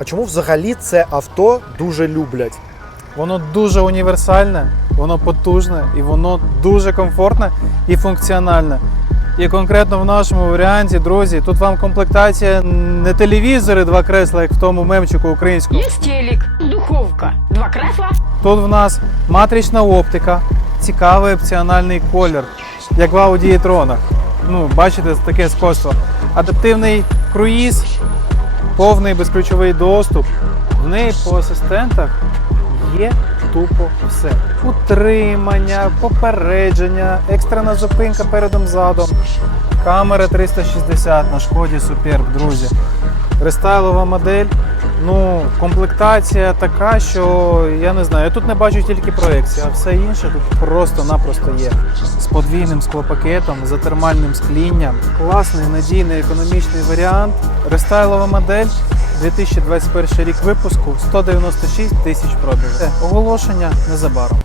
А чому взагалі це авто дуже люблять? Воно дуже універсальне, воно потужне і воно дуже комфортне і функціональне. І конкретно в нашому варіанті, друзі, тут вам комплектація не телевізори, два кресла, як в тому мемчику українському. Есть телек, духовка, два кресла, Тут в нас матрична оптика, цікавий опціональний колір, як в Audi e-tron. Ну, бачите, таке сходство. Адаптивний круїз, повний безключовий доступ. В неї по асистентах є тупо все. Утримання, попередження, екстрена зупинка передом задом. Камера 360 на шкоді Superb, друзі. Рестайлова модель. Ну, комплектація така, що я не знаю. Я тут не бачу тільки проекції, а все інше тут просто-напросто є. З подвійним склопакетом, за термальним склінням. Класний, надійний, економічний варіант. Рестайлова модель. 2021 рік випуску 196 тисяч пробігів. Оголошення незабаром.